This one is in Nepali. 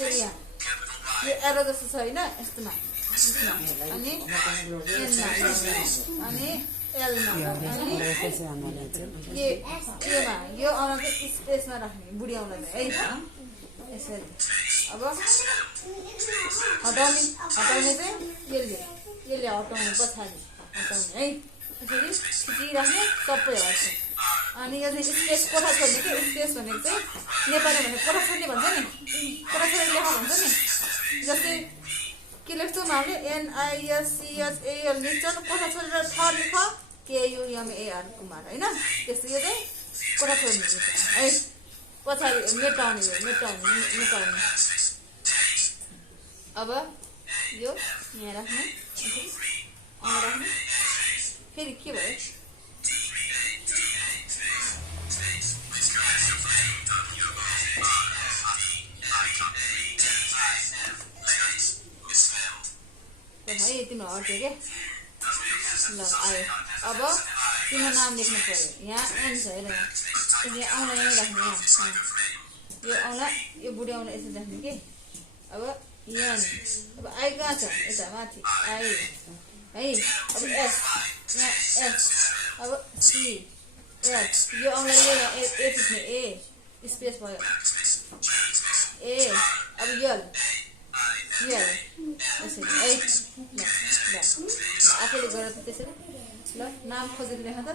यसरी यहाँ यो एरो जस्तो छ होइन यस्तोमा अनि एनमा अनि एलमा अनि एमा यो औँला चाहिँ स्पेसमा राख्ने बुढी औँला चाहिँ है यसरी अब हटाउने चाहिँ यसले हटाउने पछाडि हटाउने है यसरी खिचिराख्ने सबै हट्छ अनि यो चाहिँ स्पेस कोठा छोड्ने के स्पेस भनेको चाहिँ नेपाली भनेको कोठा छोड्ने भन्छ नि कोठा छोड्ने लेखा भन्छ नि जस्तै के लेख्छौँ हामीले NISCHAL लेख्छौँ कोठा छोडेर थर लेख KUMAR कुमार होइन त्यस्तो यो चाहिँ कोठा छोड्ने है पछाडि मेटाउने अब यो यहाँ राख्ने राख्ने फेरि के भयो है तिम्रो हट्यो क्या ल आयो अब तिम्रो नाम लेख्नु पऱ्यो यहाँ एन छ हेर यहाँ औँला यहीँ राख्ने यहाँ यो औँला यो बुढी औँला यसरी राख्ने कि अब एन अब आई कहाँ छ यता माथि आई है अब एस यहाँ एस अब सी एच यो औँला यो ए थिच्ने ए स्पेस भयो ए अब यल यसरी है ल आफैले गरेर त्यसरी ल नाम खोजेर लेख त